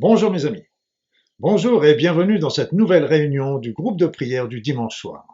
Bonjour mes amis, bonjour et bienvenue dans cette nouvelle réunion du groupe de prière du dimanche soir.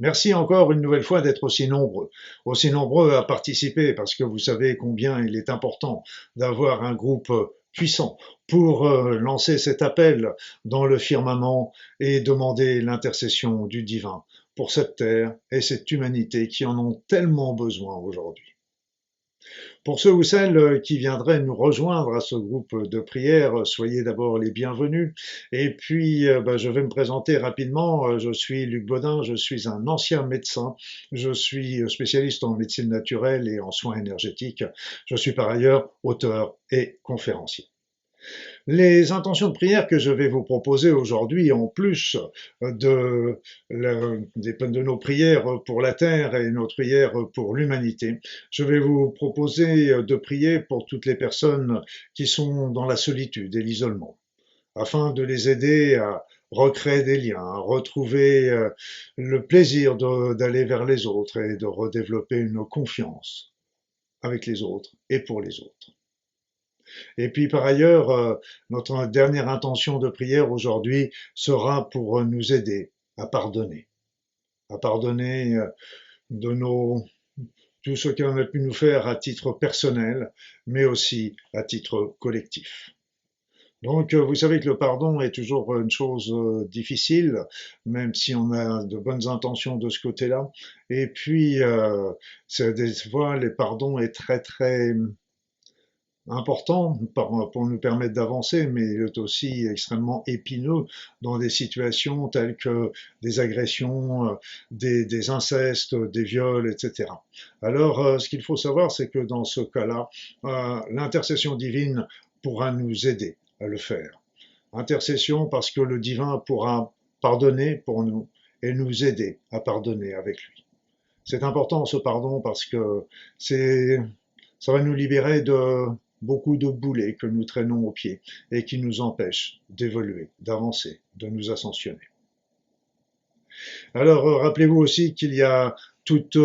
Merci encore une nouvelle fois d'être aussi nombreux à participer parce que vous savez combien il est important d'avoir un groupe puissant pour lancer cet appel dans le firmament et demander l'intercession du divin pour cette terre et cette humanité qui en ont tellement besoin aujourd'hui. Pour ceux ou celles qui viendraient nous rejoindre à ce groupe de prière, soyez d'abord les bienvenus. Et puis, je vais me présenter rapidement. Je suis Luc Baudin, je suis un ancien médecin. Je suis spécialiste en médecine naturelle et en soins énergétiques. Je suis par ailleurs auteur et conférencier. Les intentions de prière que je vais vous proposer aujourd'hui, en plus de nos prières pour la terre et notre prière pour l'humanité, je vais vous proposer de prier pour toutes les personnes qui sont dans la solitude et l'isolement, afin de les aider à recréer des liens, à retrouver le plaisir d'aller vers les autres et de redévelopper une confiance avec les autres et pour les autres. Et puis par ailleurs, notre dernière intention de prière aujourd'hui sera pour nous aider à pardonner de nos tout ce qu'on a pu nous faire à titre personnel, mais aussi à titre collectif. Donc, vous savez que le pardon est toujours une chose difficile, même si on a de bonnes intentions de ce côté-là. Et puis, des fois, le pardon est très, très important pour nous permettre d'avancer, mais il est aussi extrêmement épineux dans des situations telles que des agressions, des incestes, des viols, etc. Alors, ce qu'il faut savoir, c'est que dans ce cas-là, l'intercession divine pourra nous aider à le faire. Intercession parce que le divin pourra pardonner pour nous et nous aider à pardonner avec lui. C'est important ce pardon parce que c'est ça va nous libérer de beaucoup de boulets que nous traînons aux pieds et qui nous empêchent d'évoluer, d'avancer, de nous ascensionner. Alors, rappelez-vous aussi qu'il y a toutes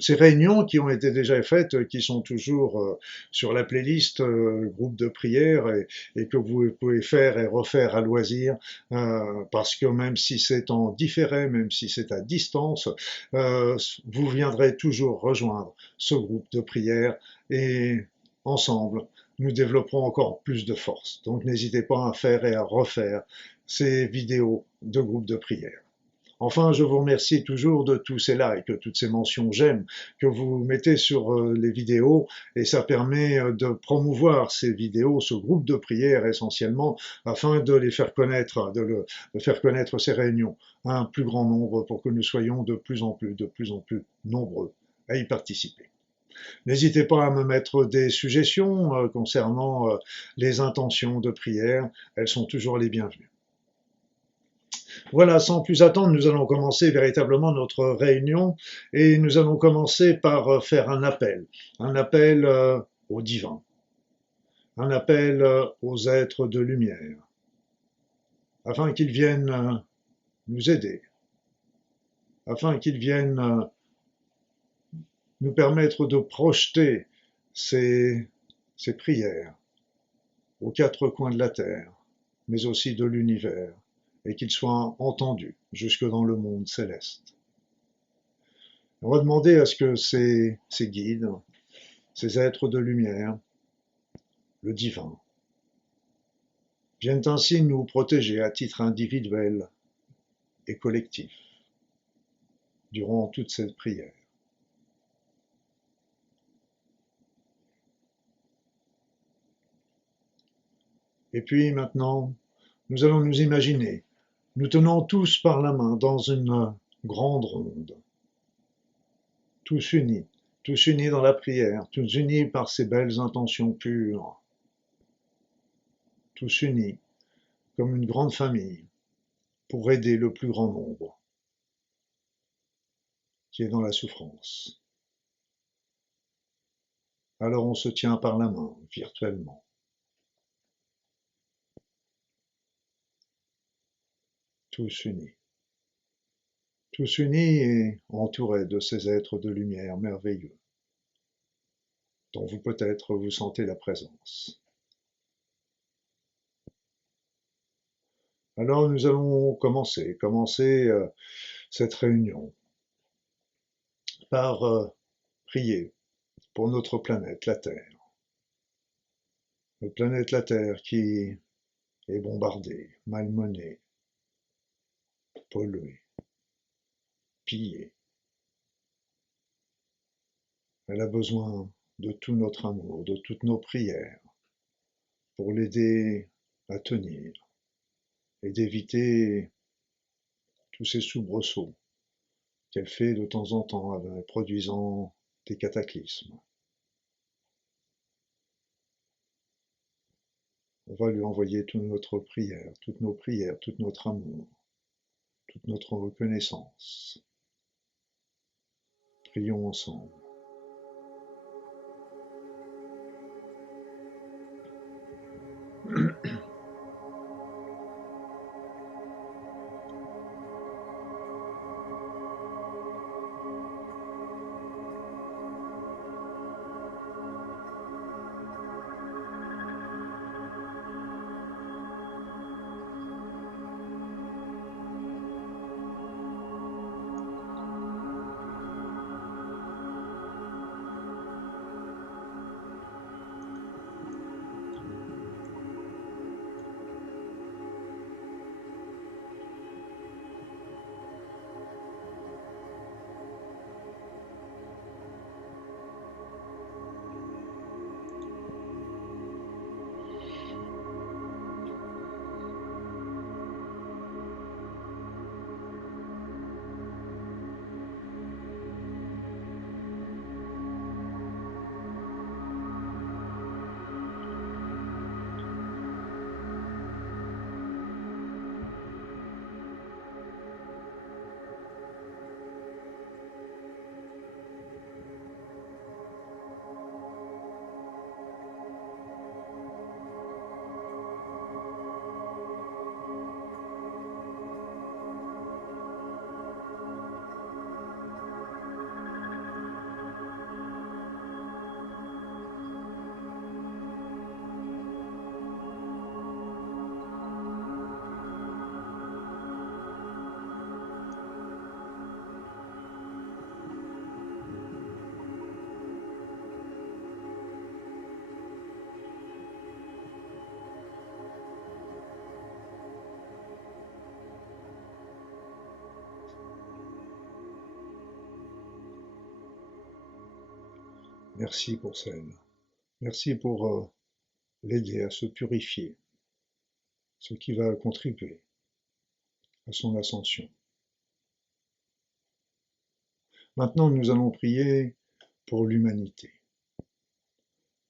ces réunions qui ont été déjà faites, qui sont toujours sur la playlist groupe de prière et que vous pouvez faire et refaire à loisir, parce que même si c'est en différé, même si c'est à distance, vous viendrez toujours rejoindre ce groupe de prière et ensemble, nous développerons encore plus de force. Donc n'hésitez pas à faire et à refaire ces vidéos de groupe de prière. Enfin, je vous remercie toujours de tous ces likes, toutes ces mentions j'aime que vous mettez sur les vidéos et ça permet de promouvoir ces vidéos, ce groupe de prière essentiellement, afin de les faire connaître, de faire connaître ces réunions à un plus grand nombre pour que nous soyons de plus en plus nombreux à y participer. N'hésitez pas à me mettre des suggestions concernant les intentions de prière, elles sont toujours les bienvenues. Voilà, sans plus attendre, nous allons commencer véritablement notre réunion et nous allons commencer par faire un appel au divin, un appel aux êtres de lumière, afin qu'ils viennent nous aider, afin qu'ils viennent nous permettre de projeter ces prières aux quatre coins de la terre, mais aussi de l'univers, et qu'ils soient entendus jusque dans le monde céleste. On va demander à ce que ces guides, ces êtres de lumière, le divin, viennent ainsi nous protéger à titre individuel et collectif durant toute cette prière. Et puis maintenant, nous allons nous imaginer, nous tenons tous par la main dans une grande ronde, tous unis dans la prière, tous unis par ces belles intentions pures, tous unis comme une grande famille pour aider le plus grand nombre qui est dans la souffrance. Alors on se tient par la main virtuellement. Tous unis et entourés de ces êtres de lumière merveilleux, dont vous peut-être vous sentez la présence. Alors nous allons commencer cette réunion par prier pour notre planète, la Terre. Notre planète, la Terre, qui est bombardée, malmenée, polluée, pillée. Elle a besoin de tout notre amour, de toutes nos prières pour l'aider à tenir et d'éviter tous ces soubresauts qu'elle fait de temps en temps, produisant des cataclysmes. On va lui envoyer toute notre prière, toutes nos prières, tout notre amour, toute notre reconnaissance. Prions ensemble. Merci pour celle. Merci pour l'aider à se purifier, ce qui va contribuer à son ascension. Maintenant, nous allons prier pour l'humanité,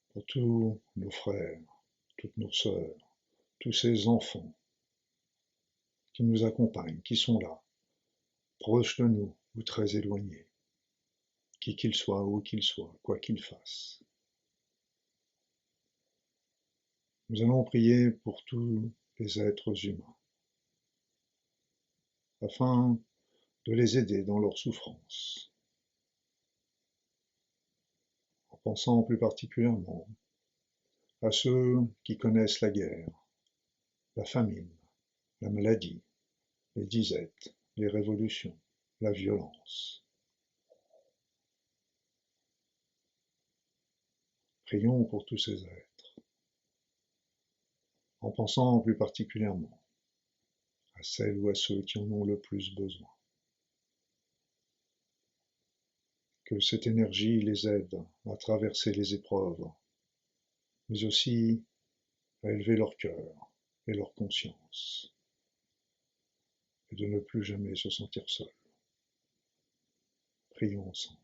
pour tous nos frères, toutes nos sœurs, tous ces enfants qui nous accompagnent, qui sont là, proches de nous ou très éloignés, qui qu'ils soient, où qu'ils soient, quoi qu'ils fassent. Nous allons prier pour tous les êtres humains, afin de les aider dans leur souffrance, en pensant plus particulièrement à ceux qui connaissent la guerre, la famine, la maladie, les disettes, les révolutions, la violence. Prions pour tous ces êtres, en pensant plus particulièrement à celles ou à ceux qui en ont le plus besoin. Que cette énergie les aide à traverser les épreuves, mais aussi à élever leur cœur et leur conscience, et de ne plus jamais se sentir seuls. Prions ensemble.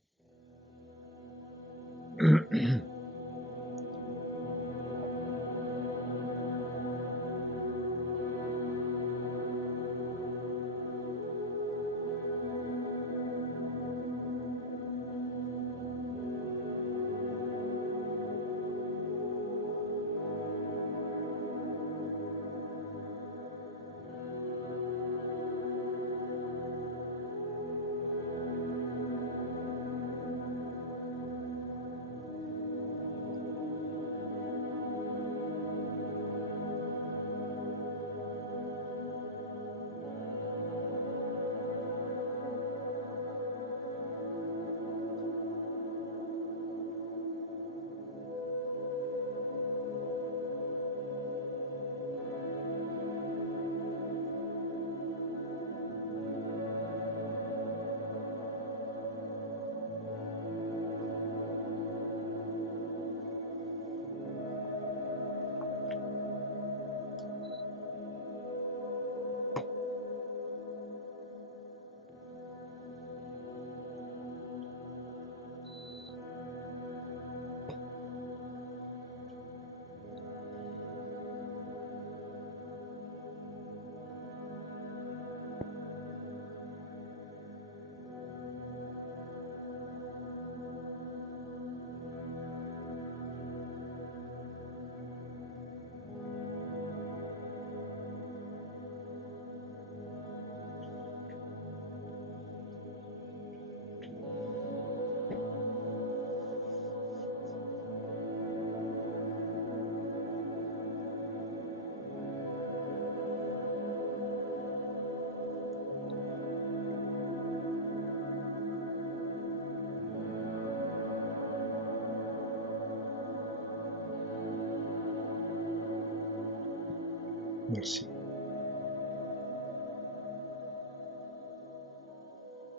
Merci.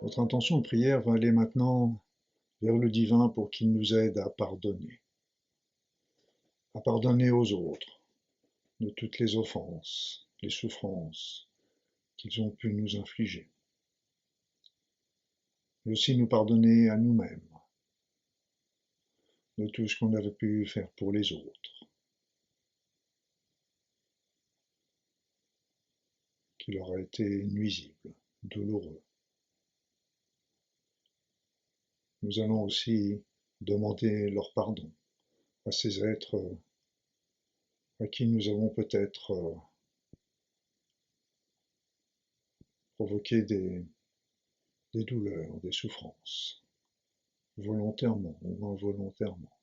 Votre intention de prière va aller maintenant vers le divin pour qu'il nous aide à pardonner aux autres de toutes les offenses, les souffrances qu'ils ont pu nous infliger, et aussi nous pardonner à nous-mêmes de tout ce qu'on avait pu faire pour les autres, qui leur a été nuisible, douloureux. Nous allons aussi demander leur pardon à ces êtres à qui nous avons peut-être provoqué des douleurs, des souffrances, volontairement ou involontairement.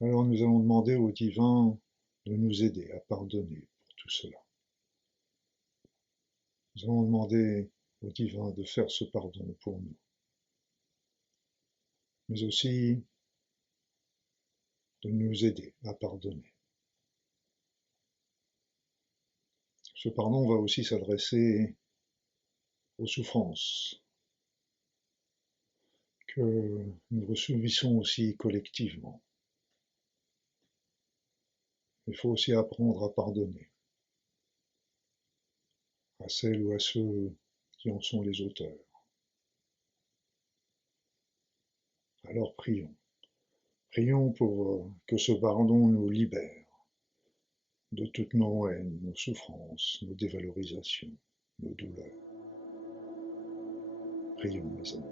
Alors nous allons demander au divin de nous aider à pardonner pour tout cela. Nous allons demander au divin de faire ce pardon pour nous, mais aussi de nous aider à pardonner. Ce pardon va aussi s'adresser aux souffrances que nous subissons aussi collectivement. Il faut aussi apprendre à pardonner à celles ou à ceux qui en sont les auteurs. Alors prions. Prions pour que ce pardon nous libère de toutes nos haines, nos souffrances, nos dévalorisations, nos douleurs. Prions, mes amis.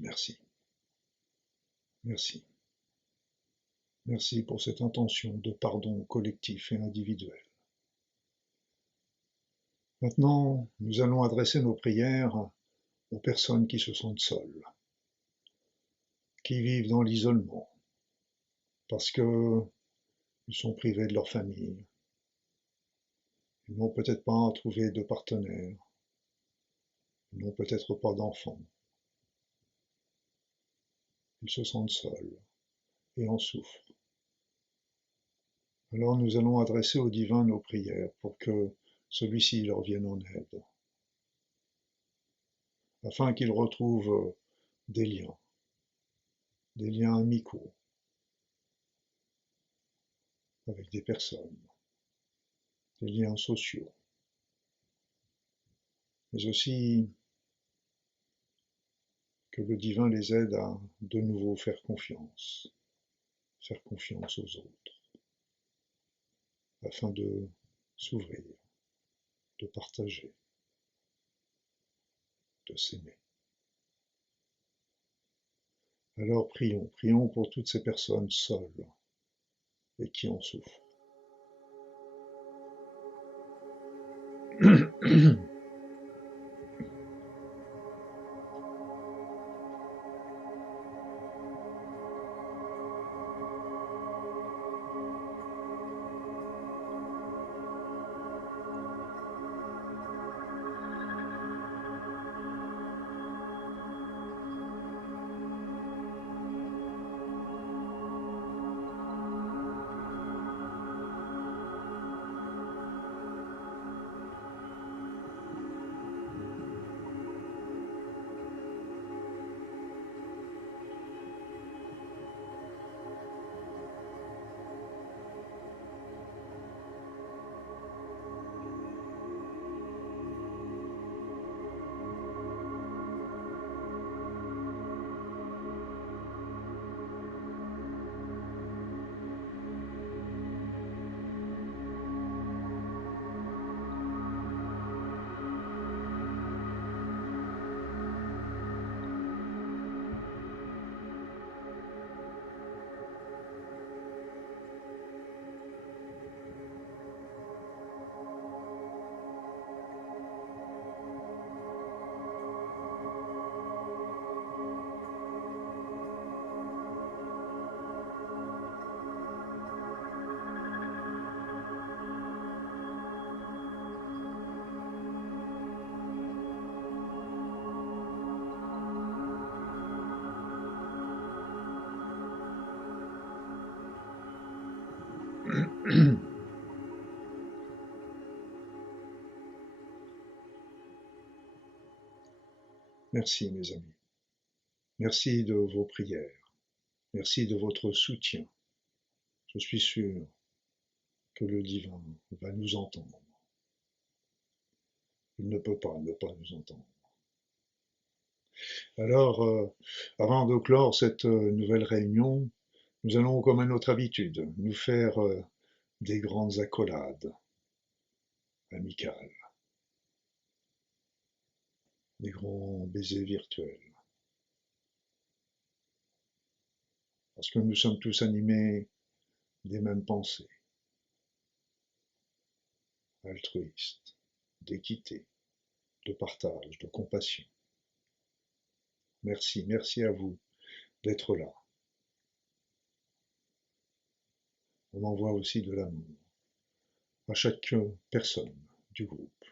Merci, merci, merci pour cette intention de pardon collectif et individuel. Maintenant, nous allons adresser nos prières aux personnes qui se sentent seules, qui vivent dans l'isolement, parce qu'ils sont privés de leur famille, ils n'ont peut-être pas trouvé de partenaire, ils n'ont peut-être pas d'enfants, ils se sentent seuls et en souffrent. Alors nous allons adresser au divin nos prières pour que celui-ci leur vienne en aide, afin qu'ils retrouvent des liens amicaux avec des personnes, des liens sociaux, mais aussi que le divin les aide à de nouveau faire confiance aux autres, afin de s'ouvrir de partager, de s'aimer. Alors prions, prions pour toutes ces personnes seules et qui en souffrent. Merci mes amis. Merci de vos prières. Merci de votre soutien. Je suis sûr que le divin va nous entendre. Il ne peut pas ne pas nous entendre. Alors, avant de clore cette nouvelle réunion, nous allons, comme à notre habitude, nous faire des grandes accolades amicales, des grands baisers virtuels. Parce que nous sommes tous animés des mêmes pensées, altruistes, d'équité, de partage, de compassion. Merci, merci à vous d'être là. On envoie aussi de l'amour à chaque personne du groupe.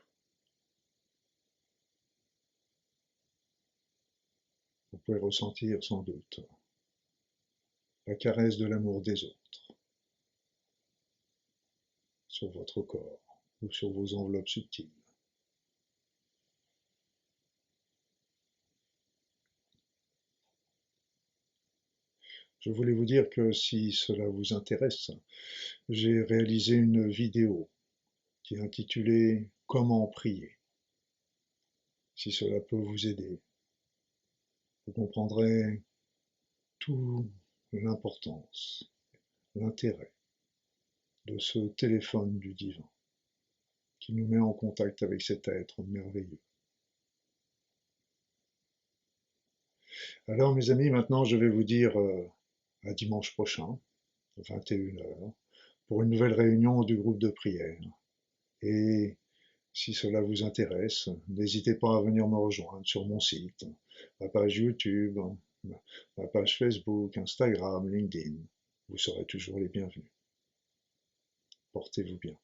Vous pouvez ressentir sans doute la caresse de l'amour des autres sur votre corps ou sur vos enveloppes subtiles. Je voulais vous dire que si cela vous intéresse, j'ai réalisé une vidéo qui est intitulée Comment prier. Si cela peut vous aider, vous comprendrez toute l'importance, l'intérêt de ce téléphone du divin qui nous met en contact avec cet être merveilleux. Alors mes amis, maintenant je vais vous dire à dimanche prochain, 21h, pour une nouvelle réunion du groupe de prière. Et si cela vous intéresse, n'hésitez pas à venir me rejoindre sur mon site, ma page YouTube, ma page Facebook, Instagram, LinkedIn. Vous serez toujours les bienvenus. Portez-vous bien.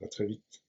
À très vite.